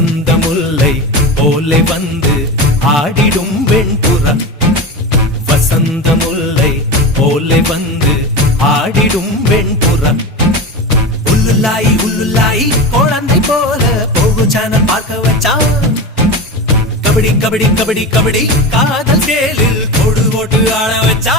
வசந்த முல்லை போலே வந்து ஆடிடும் வெண்புறா. வசந்த முல்லை போலே வந்து ஆடிடும் வெண்புறா. உள்ளுல்லாய் உள்ளுல்லாய் குழந்தை போல போகு சேனல் பார்க்க வச்சான். கபடி கபடி கபடி கபடி காதல் சேலில் கொடு போட்டு ஆட வச்சா.